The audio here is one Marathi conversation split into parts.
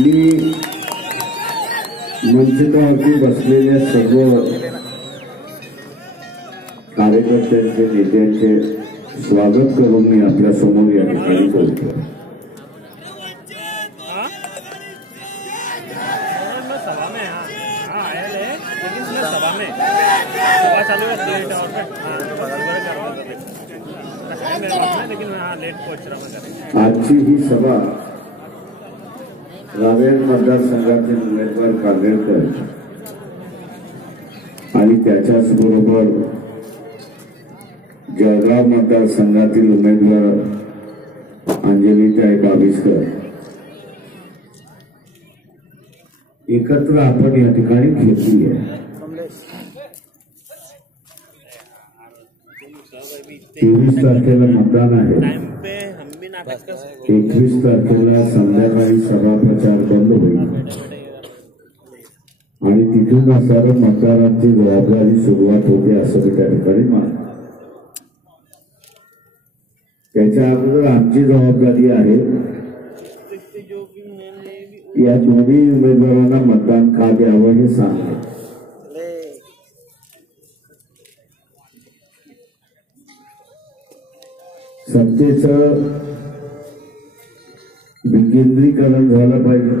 मी मंचावरती बसलेल्या सर्व कार्यकर्त्यांचे नेत्यांचे स्वागत करून मी आपल्या समोर या ठिकाणी बोलतो। आजची ही सभा रावेर मतदारसंघातील उमेदवार कांदेकर आणि त्याच्याच बरोबर जळगाव मतदारसंघातील उमेदवार अंजलीताई बाविस्कर एकत्र आपण या ठिकाणी घेतली आहे। 23 तारखेला मतदान आहे। 21 तारखेला संध्याकाळी सभा प्रचार बंद होईल आणि तिथून असणारं मतदारांची जबाबदारी सुरुवात होते असं मी त्या ठिकाणी मानतो। त्याच्या अगोदर आमची जबाबदारी आहे या दोन्ही उमेदवारांना मतदान का द्यावं हे सांगणे। सत्तेचं विकेंद्रीकरण झालं पाहिजे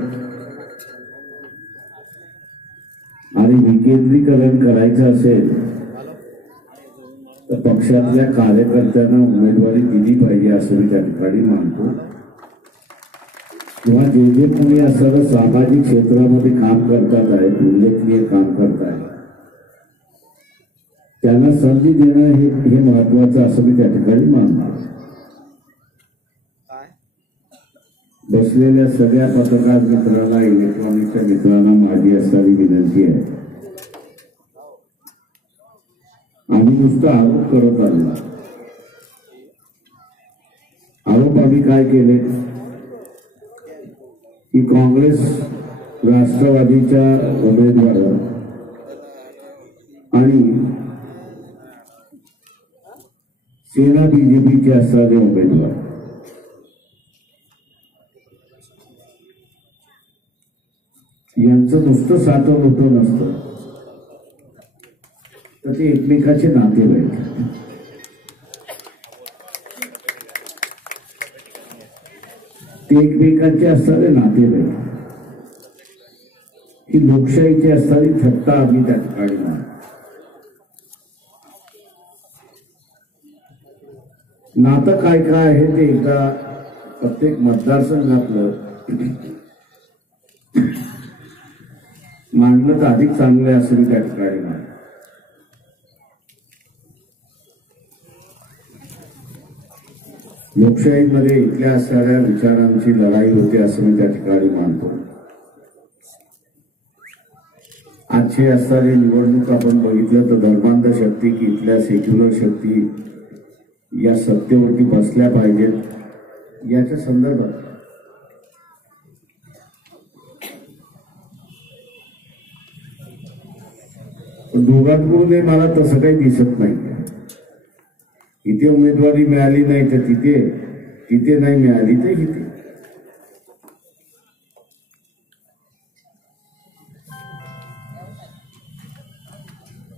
आणि विकेंद्रीकरण करायचं असेल तर पक्षातल्या कार्यकर्त्यांना उमेदवारी दिली पाहिजे असं मी त्या ठिकाणी मानतो। किंवा जे जे कोणी असं सामाजिक क्षेत्रामध्ये काम करतात आहेत, उल्लेखनीय काम करतायत, त्यांना संधी देणं हे महत्वाचं असं मी त्या ठिकाणी मानतो। बसलेल्या सगळ्या पत्रकार मित्रांना, इलेक्ट्रॉनिकच्या मित्रांना माझी असणारी विनंती आहे, आम्ही नुसतं आरोप करत आलो। आरोप आम्ही काय केले की काँग्रेस राष्ट्रवादीच्या उमेदवार आणि सेना बीजेपीचे असणारे उमेदवार यांचं नुसतं साठवण होतं नसतं तर ते एकमेकाचे नातेवाईक, ते एकमेकांचे असणारे नातेवाईक, ही लोकशाहीची असणारी थट्टा आम्ही त्या ठिकाणी नातं काय काय आहे ते एकदा प्रत्येक मतदारसंघातलं मांडलं तर अधिक चांगलं आहे असं मी त्या ठिकाणी मानतो। लोकशाहीमध्ये इथल्या असणाऱ्या विचारांची लढाई होते असं मी त्या ठिकाणी मानतो। आजची असणारी निवडणूक आपण बघितलं तर धर्मांध शक्ती की इथल्या सेक्युलर शक्ती या सत्तेवरती बसल्या पाहिजेत याच्या संदर्भात दोघांकडून मला तसं काही दिसत नाही। इथे उमेदवारी मिळाली नाही तर तिथे नाही मिळाली तर इथे।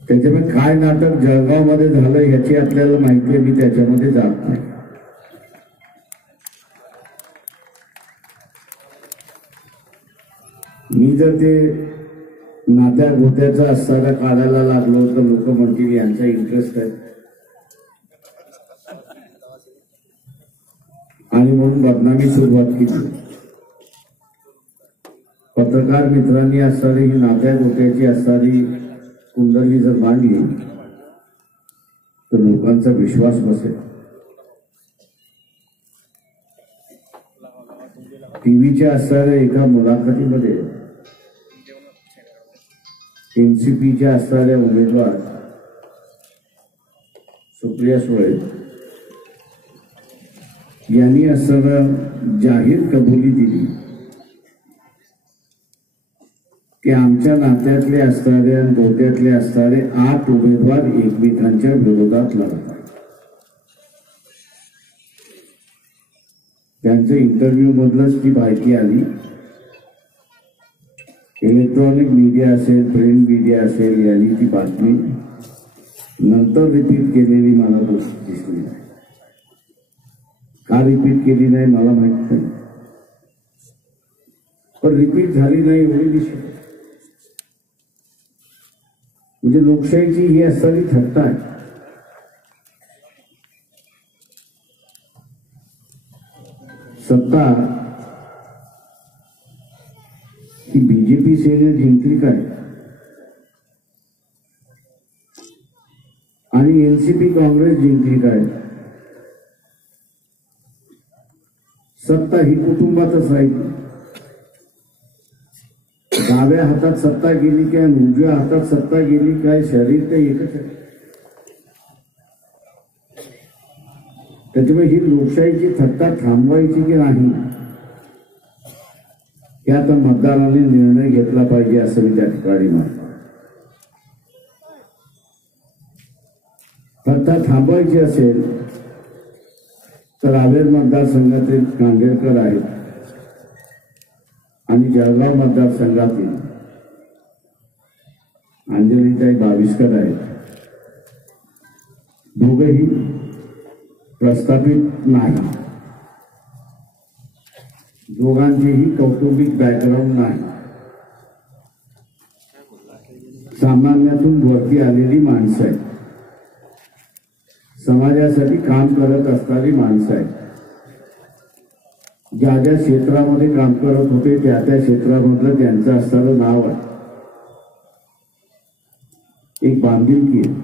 त्याच्यामुळे काय नाटक जळगाव मध्ये झालं याची आपल्याला माहिती आहे, मी त्याच्यामध्ये जात नाही। मी जर ते नात्या गोत्याचा असताना काढायला लागलो तर लोक म्हणतील यांचा इंटरेस्ट आहे आणि म्हणून बदनामी सुरुवात केली। पत्रकार मित्रांनी असणारी ही नात्या गोत्याची असणारी कुंडली जर मांडली तर लोकांचा विश्वास बसेल। टीव्हीच्या असणाऱ्या एका मुलाखतीमध्ये एनसीपीच्या असणाऱ्या उमेदवार सुप्रिया सुळे यांनी असणारं जाहीर कबुली दिली की आमच्या नात्यातले असणारे गोत्यातले असणारे 8 उमेदवार एकमेकांच्या विरोधात लढतात। त्यांच्या इंटरव्ह्यू मधलंच ती माहिती आली इलेक्ट्रॉनिक मीडिया असेल, प्रिंट मीडिया असेल, यांनी ती बातमी नंतर रिपीट केलेली मला दिसली नाही. का रिपीट केली नाही मला माहित नाही, पण रिपीट झाली नाही एवढी दिसली. म्हणजे लोकशाहीची ही असणारी थट्टा आहे. सत्ता ही बीजेपी सेने जिंकली काय आणि एनसीपी काँग्रेस जिंकली काय? सत्ता ही कुटुंबातच राहिली. डाव्या हातात सत्ता गेली काय, उजव्या हातात सत्ता गेली काय, शरीर तर एकच आहे. त्याच्यामुळे ही लोकशाहीची थट्टा थांबवायची की नाही हे आता मतदारांनी निर्णय घेतला पाहिजे असं मी त्या ठिकाणी मानतो. थट्टा थांबवायची असेल तर रावेर मतदारसंघातील कांगेरकर आहेत आणि जळगाव मतदारसंघातील अंजलीताई बाविस्कर आहेत. दोघेही प्रस्थापित नाही, दोघांचेही कौटुंबिक बॅकग्राऊंड नाही, सामान्यातून वरती आलेली माणसं आहेत, समाजासाठी काम करत असणारी माणसं आहेत. ज्या ज्या क्षेत्रामध्ये काम करत होते त्या त्या क्षेत्रामधलं त्यांचं असणारं नाव आहे. एक बांधिलकी आहे,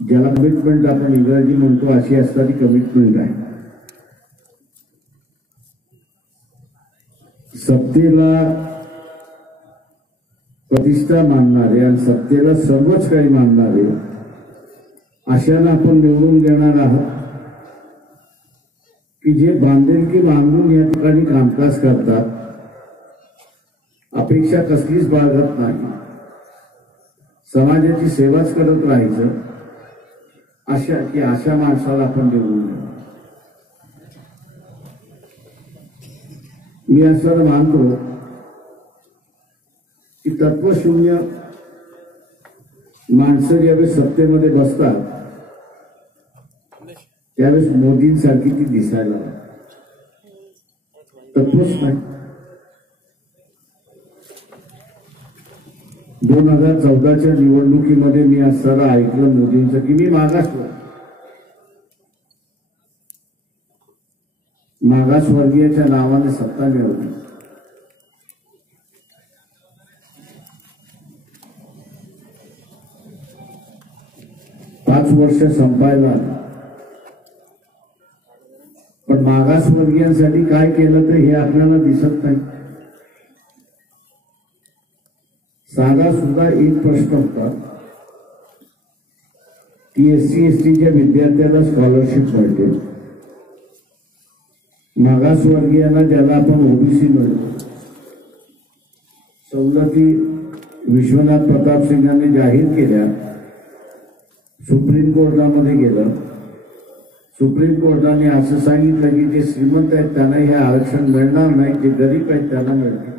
ज्याला कमिटमेंट आपण इंग्रजी म्हणतो अशी असणारी कमिटमेंट आहे. सत्तेला प्रतिष्ठा मानणारे आणि सत्तेला सर्वच काही मानणारे अशांना आपण निवडून देणार आहात की जे बांधिलकी बांधून या ठिकाणी कामकाज करतात, अपेक्षा कसलीच बाळगत नाही, समाजाची सेवाच करत राहायचं, अशा माणसाला आपण निवडून देऊ. मी असं मानतो की तत्वशून्य माणसं ज्यावेळेस सत्तेमध्ये बसतात त्यावेळेस मोदींसारखी ती दिसायला तत्वच नाही. 2014च्या निवडणुकीमध्ये मी असताना ऐकलं मोदींचं की मी मागासवर्गीयाच्या नावाने सत्ता मिळवली. पाच वर्ष संपायला, पण मागासवर्गीयांसाठी काय केलं तर हे आपल्याला दिसत नाही. साधा सुद्धा एक प्रश्न होता की SC STच्या विद्यार्थ्याला स्कॉलरशिप मिळते, मागासवर्गीयांना ज्याला आपण ओबीसी म्हणतो सवलती विश्वनाथ प्रताप सिंगांनी जाहीर केल्या. सुप्रीम कोर्टामध्ये गेलं, सुप्रीम कोर्टाने असं सांगितलं की जे श्रीमंत आहेत त्यांना हे आरक्षण मिळणार नाही, जे गरीब आहेत त्यांना मिळते.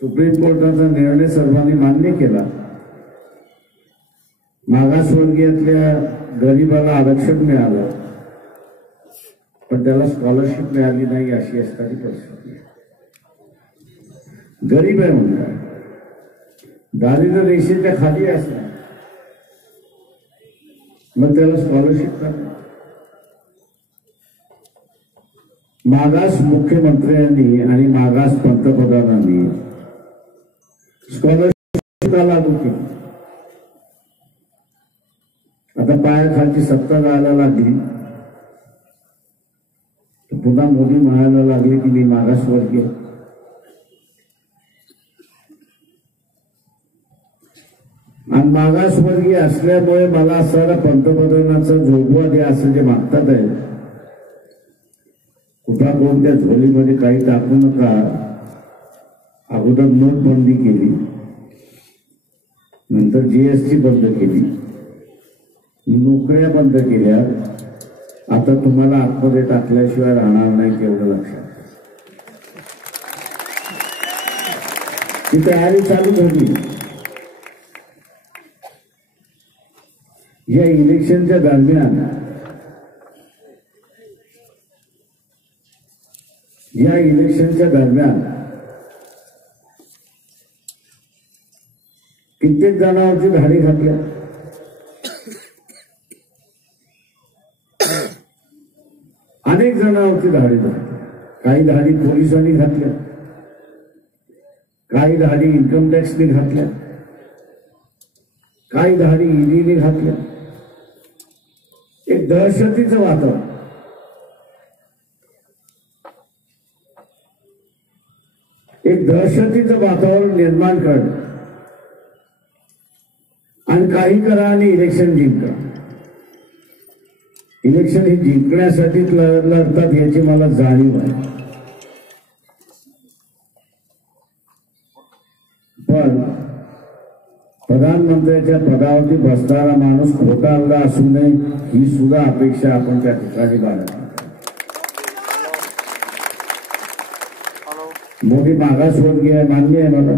सुप्रीम कोर्टाचा निर्णय सर्वांनी मान्य केला. मागासवर्गीयातल्या गरीबाला आरक्षण मिळालं, पण त्याला स्कॉलरशिप मिळाली नाही अशी असणारी परिस्थिती आहे. गरीब आहे म्हणतात, दारिद्र्य रेषेच्या खाली असणार, मग त्याला स्कॉलरशिप करणार. मागास मुख्यमंत्र्यांनी आणि मागास पंतप्रधानांनी स्कॉलरशिप लागू केली. आता पायाखालची सत्ता जायला लागली, पुन्हा मोदी म्हणायला लागले की मी मागासवर्गीय. आणि मागासवर्गीय असल्यामुळे मला असणारा पंतप्रधानांचा जोगवा द्या असं जे मागतात आहे, कुठला कोणत्या झोलीमध्ये काही टाकू नका. अगोदर नोटबंदी केली, नंतर GST बंद केली, नोकऱ्या बंद केल्या, आता तुम्हाला आतमध्ये टाकल्याशिवाय राहणार नाही तेवढं लक्षात. ती तयारी चालू झाली. या इलेक्शनच्या दरम्यान कित्येक जणांवरती धाडी घातल्या. अनेक जणांवरती धाडी घातल्या. काही धाडी पोलिसांनी घातल्या, काही धाडी इन्कम टॅक्सने घातल्या, काही धाडी ईडीने घातल्या. एक दहशतीचं वातावरण, निर्माण करणं आणि काही करा आणि इलेक्शन जिंका. इलेक्शन हे जिंकण्यासाठीच लढतात याची मला जाणीव आहे. पण प्रधानमंत्र्याच्या पदावरती बसणारा माणूस खोटा अंगा असू नये ही सुद्धा अपेक्षा आपण त्या ठिकाणी बाळगतो. मोदी मागासवर्गीय आहे, मान्य आहे मला.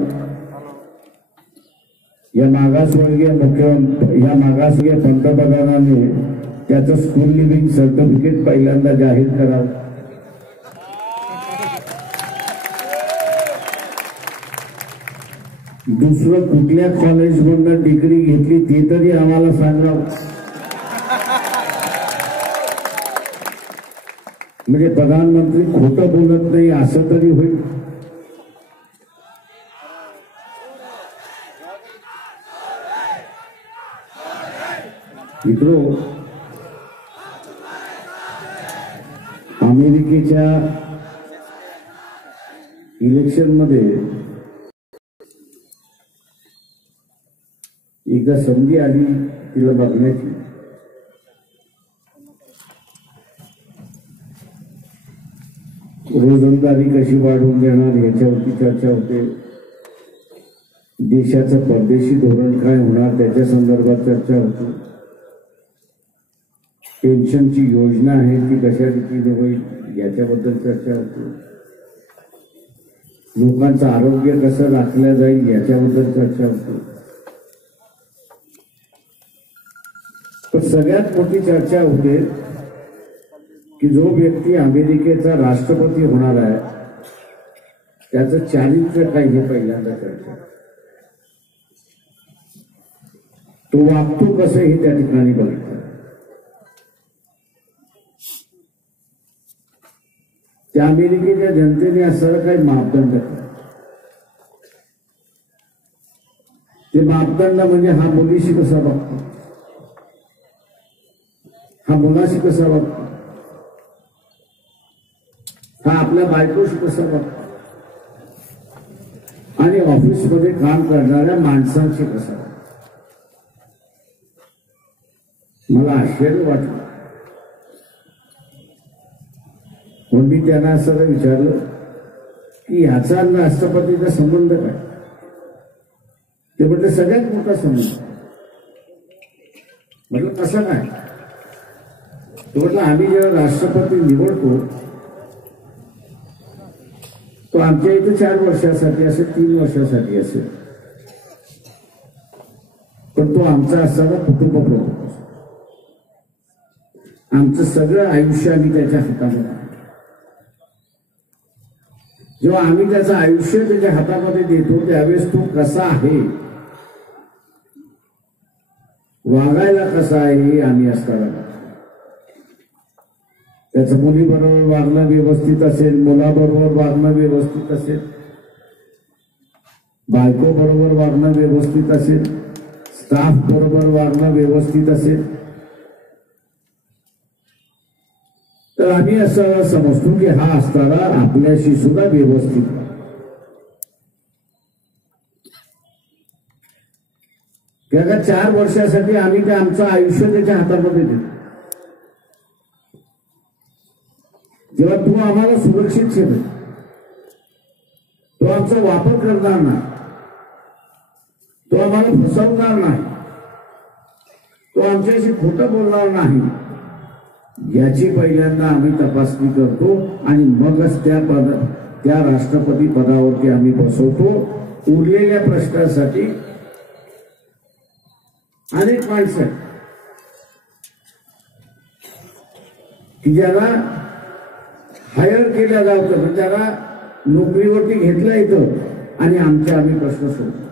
या मागासवर्गीय पंतप्रधानाने त्याचं स्कूल लिव्हिंग सर्टिफिकेट पहिल्यांदा जाहीर करावं. दुसरं कुठल्या कॉलेजमधनं डिग्री घेतली ते तरी आम्हाला सांगावं. म्हणजे प्रधानमंत्री खोटं बोलत नाही असं तरी होईल. मित्रो, अमेरिकेच्या इलेक्शनमध्ये एकदा संधी आली तिला बघण्याची. रोजंदारी कशी वाढवून देणार याच्यावरती चर्चा होते. देशाचं परदेशी धोरण काय होणार त्याच्या संदर्भात चर्चा होते. पेन्शनची योजना आहे ती कशा रीतीने होईल याच्याबद्दल चर्चा होते. लोकांचं आरोग्य कसं राखलं जाईल याच्याबद्दल चर्चा होते. पण सगळ्यात मोठी चर्चा होते की जो व्यक्ती अमेरिकेचा राष्ट्रपती होणार आहे त्याचं चारित्र्य काय हे पहिल्यांदा चर्चा. तो वागतो कसं हे त्या ठिकाणी बघितलं. त्या अमेरिकेच्या जनतेने असं काही मापदंड केले. ते मापदंड म्हणजे हा मुलीशी कसा बघतो, हा मुलाशी कसा बघतो, हा आपल्या बायकोशी कसा बघतो आणि ऑफिसमध्ये काम करणाऱ्या माणसांशी कसा बघतो. मला आश्चर्य वाटलं. पण मी त्यांना असं विचारलं की ह्याचा राष्ट्रपतीचा संबंध काय. ते म्हटलं सगळ्यात मोठा संबंध. म्हटलं कसं काय. तो म्हटलं आम्ही जेव्हा राष्ट्रपती निवडतो तो आमच्या इथे 4 वर्षासाठी असेल, 3 वर्षासाठी असेल, पण तो आमचा असताना कुटुंब प्रमुख. आमचं सगळं आयुष्य आम्ही त्याच्या हातामध्ये. जेव्हा आम्ही त्याचं आयुष्य त्याच्या हातामध्ये देतो त्यावेळेस तो कसा आहे, वागायला कसा आहे हे आम्ही असताना. त्याचं मुलीबरोबर वागणं व्यवस्थित असेल, मुलाबरोबर वागणं व्यवस्थित असेल, बायको बरोबर वागणं व्यवस्थित असेल, स्टाफ बरोबर वागणं व्यवस्थित असेल, तर आम्ही असं समजतो की हा असताना आपल्याशी सुद्धा व्यवस्थित. त्या 4 वर्षासाठी आम्ही ते आमचं आयुष्य त्याच्या हातामध्ये देतो. जेव्हा तो आम्हाला सुरक्षित ठेवेल, तो आमचा वापर करणार नाही, तो आम्हाला फसवणार नाही, तो आमच्याशी खोटं बोलणार नाही, याची पहिल्यांदा आम्ही तपासणी करतो आणि मगच त्या राष्ट्रपती पदावरती आम्ही बसवतो. उरलेल्या प्रश्नासाठी अनेक माणसं आहेत की ज्याला हायर केल्या जातं, म्हणजे त्याला नोकरीवरती घेतलं येतं आणि आम्ही प्रश्न सोडतो.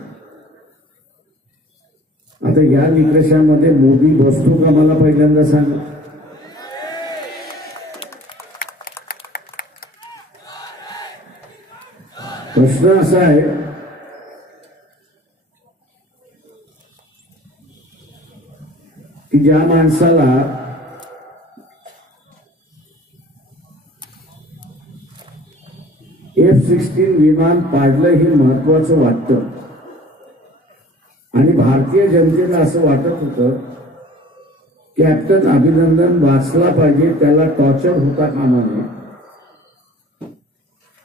आता या निकषामध्ये मोदी बसतो का मला पहिल्यांदा सांग. प्रश्न असा आहे की ज्या माणसाला F-16 विमान पाडलं हे महत्वाचं वाटतं आणि भारतीय जनतेला असं वाटत होतं कॅप्टन अभिनंदन वाचला पाहिजे, त्याला टॉर्चर होता कामा नये,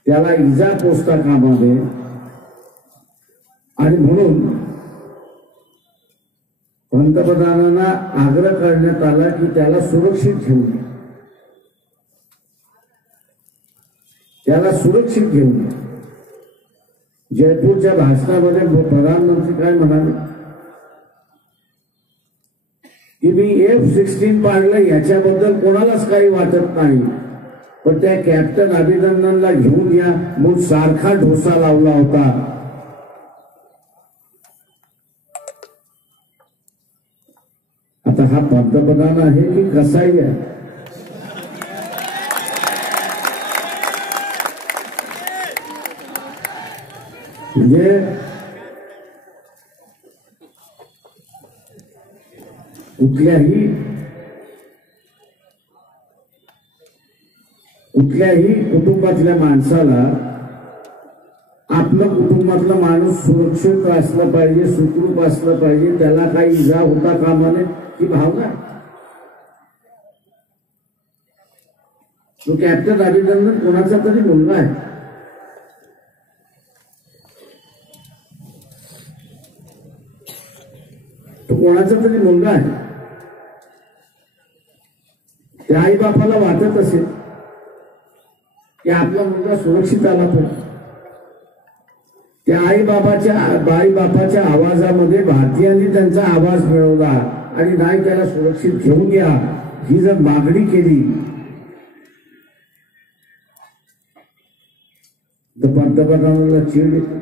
त्याला इजा पोचता कामा नये आणि म्हणून पंतप्रधानांना आग्रह करण्यात आला की त्याला सुरक्षित घेऊन ये, त्याला सुरक्षित घेऊन ये. जयपूरच्या भाषणामध्ये प्रधानमंत्री काय म्हणाले की मी F-16 पाडलं याच्याबद्दल कोणालाच काही वाटत नाही, पण त्या कॅप्टन अभिनंदनला घेऊन या म्हणून सारखा ढोसा लावला होता. आता हा पंतप्रधान आहे की कसाही आहे. म्हणजे कुठल्याही कुटुंबातल्या माणसाला आपलं कुटुंबातला माणूस सुरक्षित असलं पाहिजे, सुखरूप असलं पाहिजे, त्याला काही इजा होता कामा नये ही भावना. तो कॅप्टन अभिनंदन कोणाचा तरी मुलगा आहे. तो कोणाचा तरी मुलगा आहे. त्या आई बापाला वाटत असेल की आपला मुलगा सुरक्षित आला पाहिजे. त्या आई बापाच्या आवाजामध्ये भारतीयांनी त्यांचा आवाज मिळवला आणि नाही त्याला सुरक्षित घेऊन या ही जर मागणी केली तर पंतप्रधानाला चिड येते.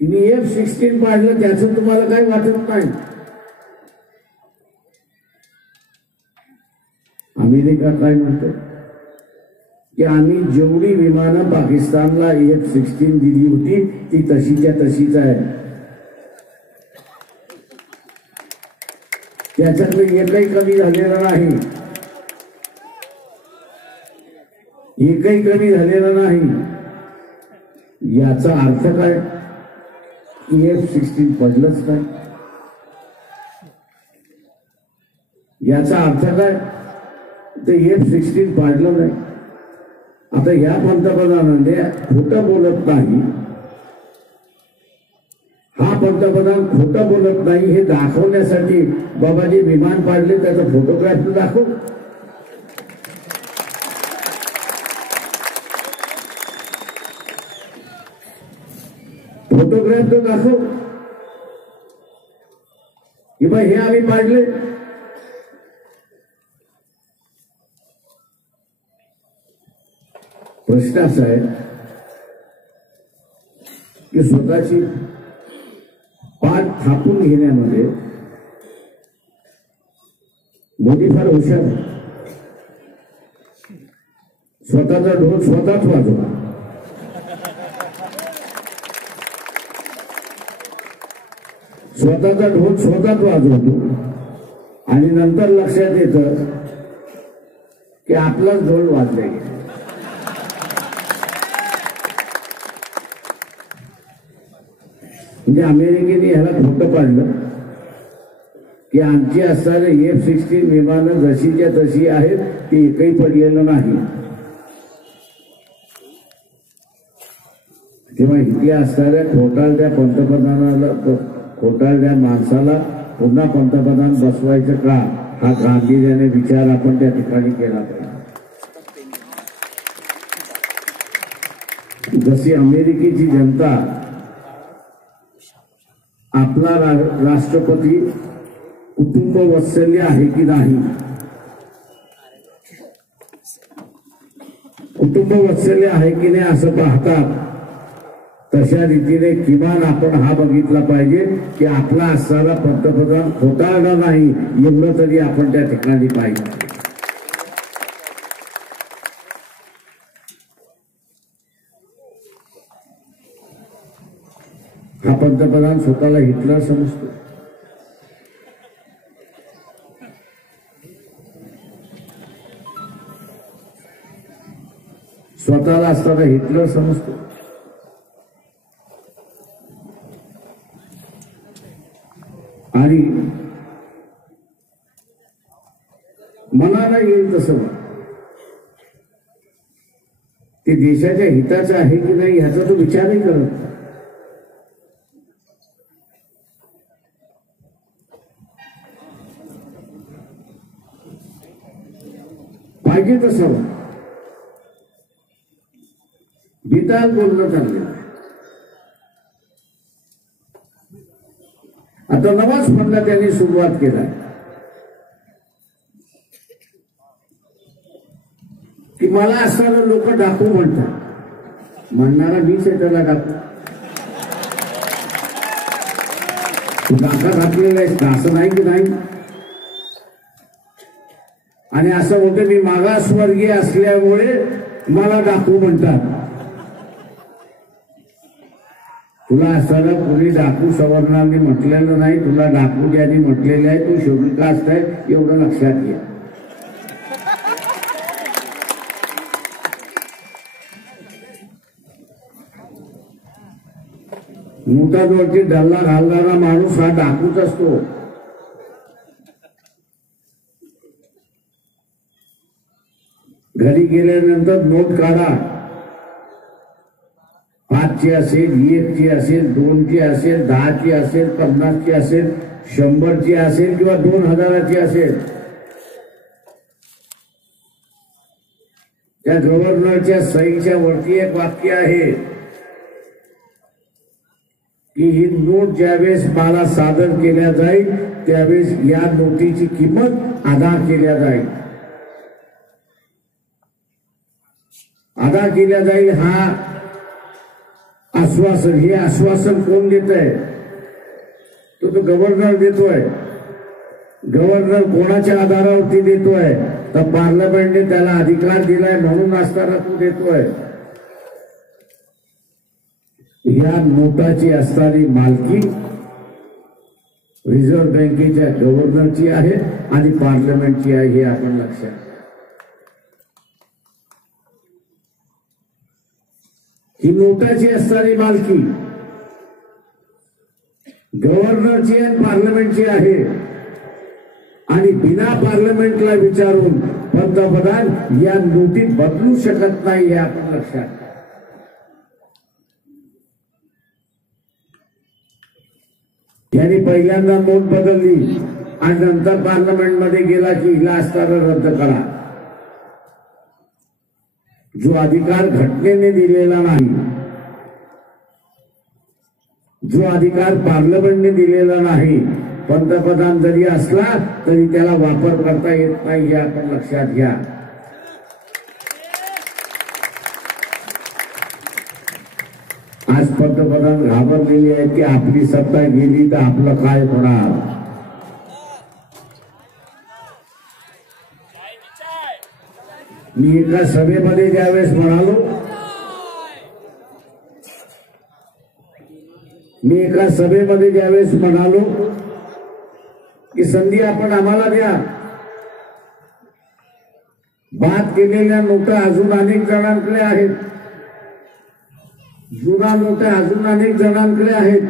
मी F-16 पाडलं त्याचं तुम्हाला काही वाटत नाही. अमेरिका काय म्हणतो की आम्ही जेवढी विमानं पाकिस्तानला F-16 दिली होती ती तशीच्या तशीच आहे, त्याच्यातलं एकही कमी झालेलं नाही, एकही कमी झालेलं नाही. याचा अर्थ काय? F-16 पडलंच नाही. याचा अर्थ काय? ते F-16 पाडलं नाही. आता या पंतप्रधानाने खोटं बोलत नाही, हा पंतप्रधान खोटं बोलत नाही हे दाखवण्यासाठी बाबा जे विमान पाडले त्याचा फोटोग्राफ दाखव. फोटोग्राफ तर दाखव की बा हे आम्ही पाडले. प्रश्न असा आहे की स्वतःची पाठ थापून घेण्यामध्ये मोदी फार हुशार आहे. स्वतःचा ढोल स्वतःच वाजवा, स्वतःचा ढोल स्वतःच वाजवतो आणि नंतर लक्षात येतं की आपलाच ढोल वाजला गेला. म्हणजे अमेरिकेने ह्याला खोटं पाडलं की आमची असणारे F-16 विमानं जशीच्या तशी आहेत, ती एकही पडलेलं नाही. तेव्हा इथे असणाऱ्या खोटारड्या पंतप्रधानाला, खोटारड्या माणसाला पुन्हा पंतप्रधान बसवायचं का, हा गांभीर्याने विचार आपण त्या ठिकाणी केला पाहिजे. जशी अमेरिकेची जनता आपला राष्ट्रपती कुटुंब वात्सल्य आहे की नाही, कुटुंब वात्सल्य आहे की नाही असं पाहतात. तशा रीतीने किमान आपण हा बघितला पाहिजे की आपला असणारा पंतप्रधान खोटारडा नाही एवढं तरी आपण त्या ठिकाणी पाहिजे. हा पंतप्रधान स्वतःला हिटलर समजतो. स्वतःला असताना हिटलर समजतो. आणि मनाला येईल तसं ते देशाच्या हिताचं आहे की नाही ह्याचा तो विचारही करत. पाहिजे तसं बिताल बोलणं चाललेलं आहे. आता नवाच फंडा त्यांनी सुरुवात केला की मला असणारा लोक डाकू म्हणतात. म्हणणारा मीच आहे त्याला डाकू. तू डाका घातलेला आहेस का असं नाही की नाही. आणि असं होतं मी मागासवर्गीय असल्यामुळे मला डाकू म्हणतात. तुला असताना कोणी डाकू सवर्णांनी म्हटलेलं नाही, तुला डाकू ज्यांनी म्हटलेलं आहे तू शेवटी का असताय एवढं लक्षात घ्या. नोटांवरती डल्ला घालणारा माणूस हा डाकूच असतो. घरी गेल्यानंतर नोट काढा. 5ची असेल, 1ची असेल, 2ची असेल, 10ची असेल, 50ची असेल, 100ची असेल किंवा 2000ची असेल. त्या गव्हर्नरच्या सहीच्या वरती एक वाक्य आहे की ही नोट ज्यावेळेस मला सादर केल्या जाईल त्यावेळेस या नोटीची किंमत अदा केल्या जाईल. अदा केल्या जाईल हा आश्वासन. हे आश्वासन कोण देत आहे? तो गव्हर्नर देतोय. गव्हर्नर कोणाच्या आधारावरती देतोय? तर पार्लमेंटने त्याला अधिकार दिलाय म्हणून असताना तो देतोय. या नोटाची असणारी मालकी रिझर्व्ह बँकेच्या गव्हर्नरची आहे आणि पार्लमेंटची आहे हे आपण लक्षात. ही नोटाची असणारी मालकी गव्हर्नरची आणि पार्लमेंटची आहे. आणि बिना पार्लमेंटला विचारून पंतप्रधान या नोटीत बदलू शकत नाही हे आपण लक्षात. यांनी पहिल्यांदा नोट बदलली आणि नंतर पार्लमेंटमध्ये गेला की हिला असणारा रद्द करा. जो अधिकार घटनेने दिलेला नाही, जो अधिकार पार्लमेंटने दिलेला नाही, पंतप्रधान जरी असला तरी त्याला वापर करता येत नाही हे आपण लक्षात घ्या. आज पंतप्रधान घाबरलेले आहेत की आपली सत्ता गेली तर आपलं काय होणार. मी एका सभेमध्ये ज्यावेळेस म्हणालो, की संधी आपण आम्हाला द्या. बाद केलेल्या नोटा अजून अनेक जणांकडे आहेत, जुना नोटा अजून अनेक जणांकडे आहेत.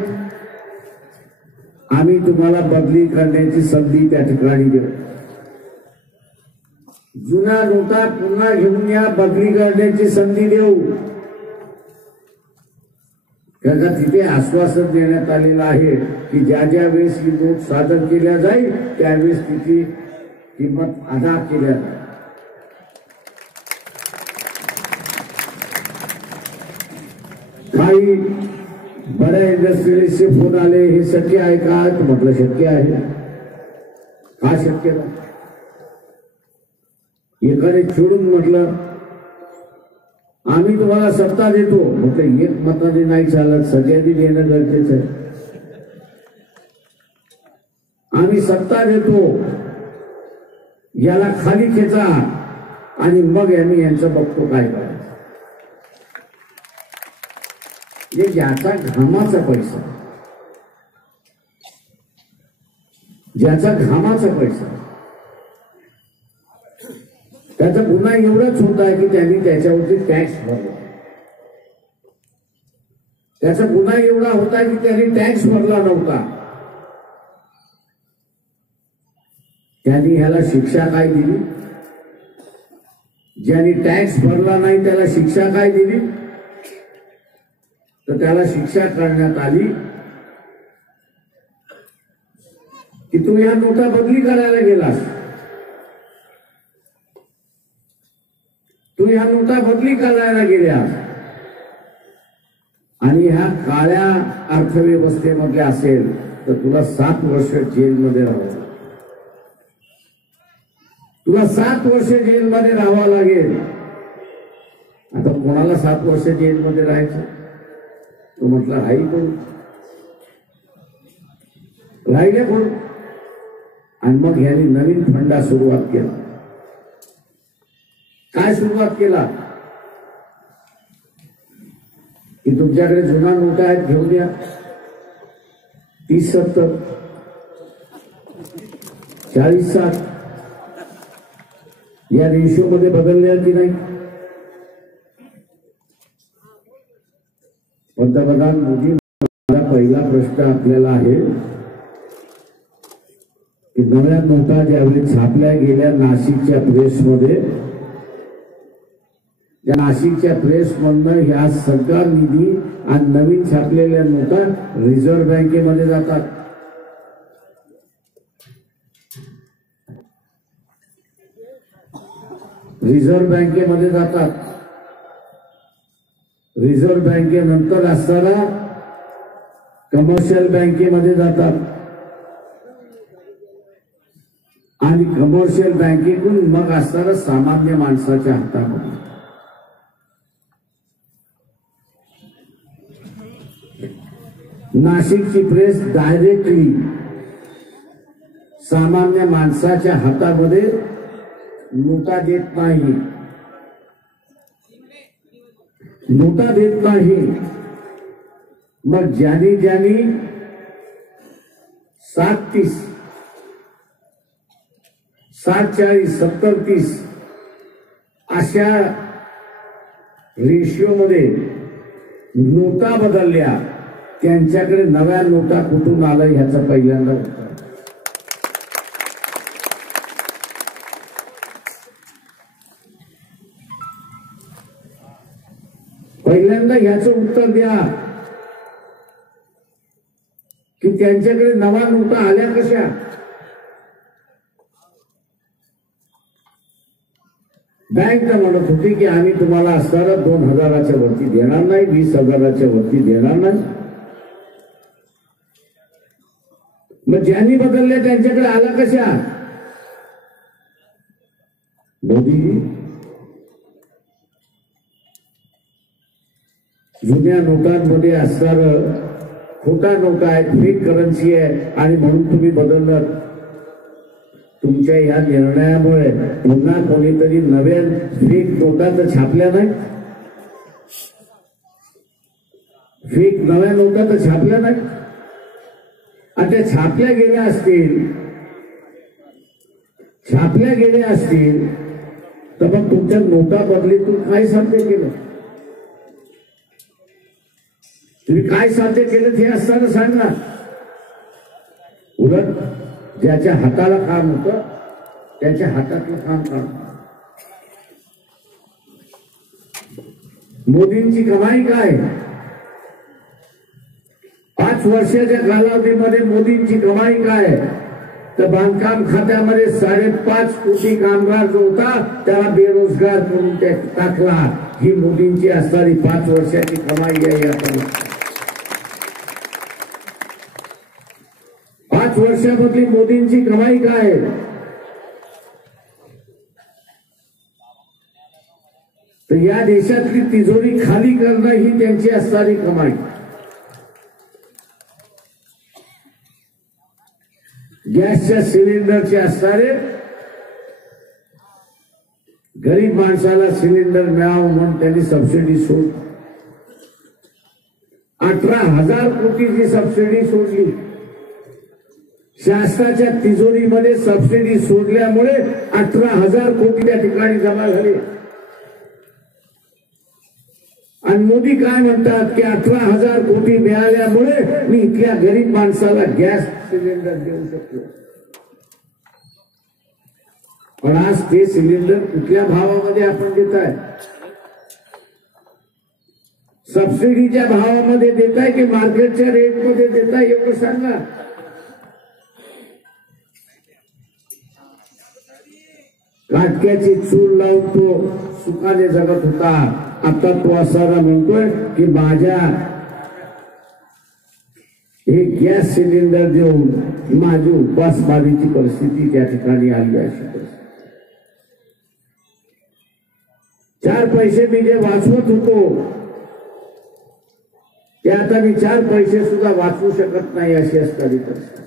आम्ही तुम्हाला बदली करण्याची संधी त्या ठिकाणी देऊ. जुना नोटा पुन्हा घेऊन या, बदली करण्याची संधी देऊ. त्याचा तिथे आश्वासन देण्यात आलेलं आहे की ज्या ज्या वेळेस ही नोट सादर केल्या जाईल त्यावेळेस तिची किंमत अदा केल्या जाईल. काही बड्या इंडस्ट्रियलिस्टचे फोन आले, हे शक्य आहे का? म्हटलं शक्य आहे. का शक्य नाही? एकाने चिडून म्हटलं आम्ही तुम्हाला सत्ता देतो. म्हटलं एक मताने नाही चालत, सगळ्यांनी देणं गरजेचं आहे. आम्ही सत्ता देतो, याला खाली खेचा आणि मग आम्ही यांचं बघतो काय करायचं. हे ज्याचा घामाचा पैसा, ज्याचा घामाचा पैसा, त्याचा गुन्हा एवढाच होत आहे की त्यांनी त्याच्यावरती टॅक्स भरला. त्याचा गुन्हा एवढा होता की त्यांनी टॅक्स भरला नव्हता. त्यांनी ह्याला शिक्षा काय दिली? ज्यांनी टॅक्स भरला नाही त्याला शिक्षा काय दिली? तर त्याला शिक्षा करण्यात आली की तू या नोटा बदली करायला गेलास, तू या नोटा बदली करायला गेल्यास आणि ह्या काळ्या अर्थव्यवस्थेमध्ये असेल तर तुला 7 वर्ष जेलमध्ये राहावं. तुला 7 वर्ष जेलमध्ये राहावं लागेल. आता कोणाला 7 वर्ष जेलमध्ये राहायचं? तो म्हटलं राहील कोण, राहिले कोण. आणि मग यांनी नवीन फंडा सुरुवात केला. काय सुरुवात केला की तुमच्याकडे जुना नोटा आहेत, घेऊन या. 30-70, 40-60 या रेशो मध्ये बदलल्या की नाही? पंतप्रधान मोदी, माझा पहिला प्रश्न आपल्याला आहे की नव्या नोटा ज्यावेळी छापल्या गेल्या नाशिकच्या प्रेसमध्ये, त्या नाशिकच्या प्रेसमधनं ह्या सगळा निधी आणि नवीन छापलेल्या नोटा रिझर्व्ह बँकेमध्ये जातात. रिझर्व्ह बँकेमध्ये जातात. रिझर्व्ह बँकेनंतर असताना कमर्शियल बँकेमध्ये जातात आणि कमर्शियल बँकेतून मग असताना सामान्य माणसाच्या हातामध्ये. नाशिकची प्रेस डायरेक्टली सामान्य माणसाच्या हातामध्ये नोटा देत नाही, नोटा देत नाही. मग ज्यांनी 7-30, 7-40, 70-30 अशा रेशिओमध्ये नोटा बदलल्या, त्यांच्याकडे नव्या नोटा कुठून आल्या ह्याचा पहिल्यांदा होता. पहिल्यांदा ह्याचं उत्तर द्या की त्यांच्याकडे नवा नोटा आल्या कशा? बँक म्हणत होती की आम्ही तुम्हाला असताना 2,000च्या वरती देणार नाही, 20,000च्या वरती देणार नाही. मग ज्यांनी बदलले त्यांच्याकडे आला कशा? मोदी जुन्या नोटांमध्ये असणारं खोटा नोटा आहे, फेक करन्सी आहे आणि म्हणून तुम्ही बदललं. तुमच्या या निर्णयामुळे पुन्हा कोणीतरी नव्या फेक नोटा तर छापल्या नाही, फेक नव्या नोटा तर छापल्या नाही. आणि त्या छापल्या गेल्या असतील तर मग तुमच्या नोटा बदलीतून काय साध्य केलं? तुम्ही काय साध्य केलं हे असताना सांगा. उलट ज्याच्या हाताला काम होतं त्याच्या हातातलं काम काढ. मोदींची कमाई काय? 5 वर्षाच्या कालावधीमध्ये मोदींची कमाई काय? तर बांधकाम खात्यामध्ये 5.5 कोटी कामगार जो होता त्याला बेरोजगार करून टाकला. ही मोदींची असणारी 5 वर्षाची कमाई आहे. 5 वर्षामधली मोदींची कमाई काय आहे? तर या देशातली तिजोरी खाली करणं ही त्यांची असणारी कमाई. गॅसच्या सिलेंडरचे असणारे गरीब माणसाला सिलेंडर मिळावं म्हणून त्यांनी सबसिडी सोडली. 18,000 कोटीची सबसिडी सोडली. शासनाच्या तिजोरीमध्ये सबसिडी सोडल्यामुळे 18,000 कोटी त्या ठिकाणी जमा झाले. आणि मोदी काय म्हणतात की 18,000 कोटी मिळाल्यामुळे मी इथल्या गरीब माणसाला गॅस सिलेंडर देऊ शकतो. पण आज ते सिलेंडर कुठल्या भावामध्ये आपण देताय? सबसिडीच्या भावामध्ये देताय की मार्केटच्या रेटमध्ये देताय? एवढं सांगा. काटक्याची चूल लावून तो सुखाने जगत होता. आता तो असारा म्हणतोय की माझ्या हे गॅस सिलेंडर देऊन माझी उपासमारीची परिस्थिती त्या ठिकाणी आली. अशी 4 पैसे मी जे वाचवत होतो ते आता मी 4 पैसे सुद्धा वाचवू शकत नाही अशी असणारी परिस्थिती.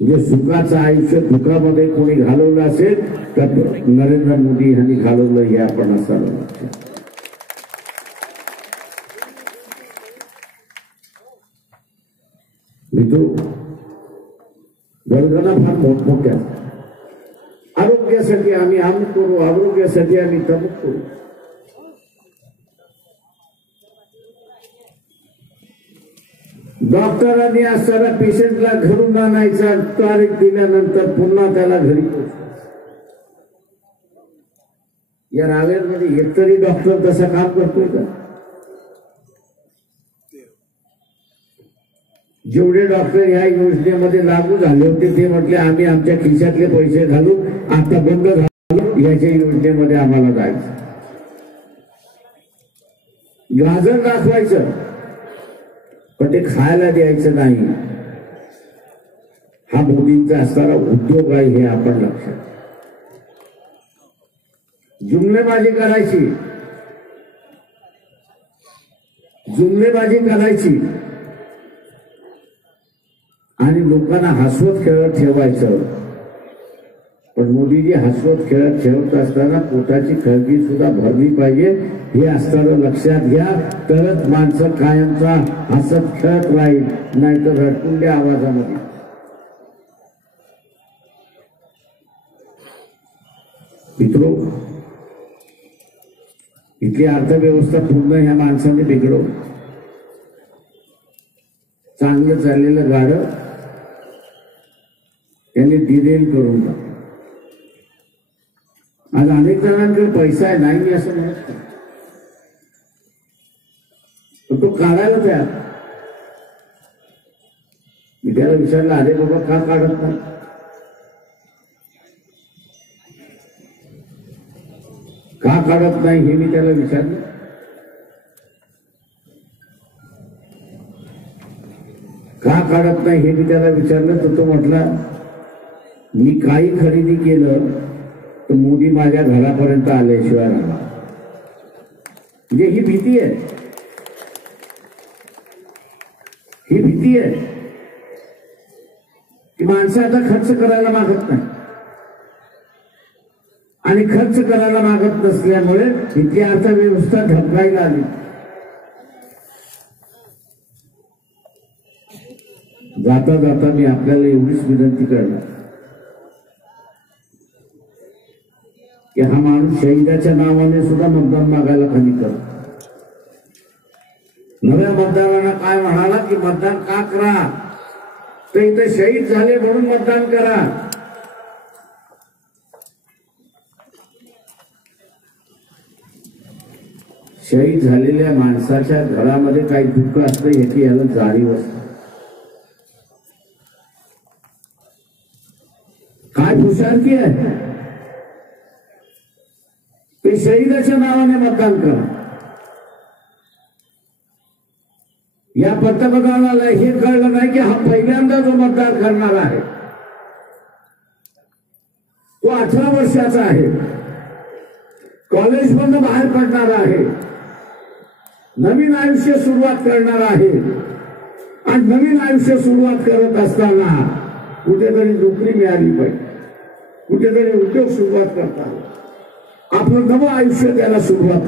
म्हणजे सुखाचं आयुष्य दुःखामध्ये कोणी घालवलं असेल तर नरेंद्र मोदी यांनी घालवलं हे आपण असायला लक्षात. मित्र, गणगणा फार मोठमोठ्या. आरोग्यासाठी आम्ही अमुक करू, आरोग्यासाठी आम्ही तमुक करू. डॉक्टरांनी असणाऱ्या पेशंटला घरून आणायचा, तारीख दिल्यानंतर पुन्हा त्याला घरी पोहोचवायचं. या रावेरमध्ये एकतरी डॉक्टर तसं काम करतोय का? जेवढे डॉक्टर या योजनेमध्ये लागू झाले होते ते म्हटले आम्ही आमच्या खिशातले पैसे घालू, आता बंद झालो, याच्या योजनेमध्ये आम्हाला जायचं. गाजर दाखवायचं पण ते खायला द्यायचं नाही. हा मोदींचा असणारा उद्योग आहे हे आपण लक्षात. जुमलेबाजी करायची, जुमलेबाजी करायची आणि लोकांना हसवत खेळत ठेवायचं. पण मोदीजी हसवत खेळत ठेवत असताना पोटाची खळगी सुद्धा भरली पाहिजे हे असताना लक्षात घ्या. तरच माणसं कायमचा हसत खेळत राहील, नाहीतर रटकुंड्या आवाजामध्ये. मित्रो, इथली अर्थव्यवस्था पूर्ण ह्या माणसाने बिघडव. चांगलं चाललेलं गाडं त्यांनी डिरेल करून टाकलं. आज अनेक जणांकडे पैसा आहे, नाही मी असं म्हणत, तो काढायला तयार. मी त्याला विचारलं, अरे बाबा का काढत नाही? का काढत नाही हे मी त्याला विचारलं. का काढत नाही हे मी त्याला विचारलं तर तो म्हटला, मी काही खरेदी केलं तर मोदी माझ्या घरापर्यंत आल्याशिवाय राहणार. म्हणजे ही भीती आहे, ही भीती आहे की माणसं आता खर्च करायला मागत नाही. आणि खर्च करायला मागत नसल्यामुळे इथली अर्थव्यवस्था ढबकायला आली. जाता जाता मी आपल्याला एवढीच विनंती करणार की हा माणूस शहीदाच्या नावाने सुद्धा मतदान मागायला खाली कर. नव्या मतदारांना काय म्हणाला की मतदान का करा, तर इथे शहीद झाले म्हणून मतदान करा. शहीद झालेल्या माणसाच्या घरामध्ये काही दुःख असतं याची याला जाणीव असते. काय हुशारकी आहे ते शहीदाच्या नावाने मतदान करा. या पंतप्रधानाला हे कळलं नाही की हा पहिल्यांदा जो मतदार करणार आहे तो 18 वर्षाचा आहे, कॉलेजमधून बाहेर पडणार आहे, नवीन आयुष्य सुरुवात करणार आहे आणि नवीन आयुष्य सुरुवात करत असताना कुठेतरी नोकरी मिळाली पाहिजे, कुठेतरी उद्योग सुरुवात करता आपलं नवं आयुष्य त्याला सुरुवात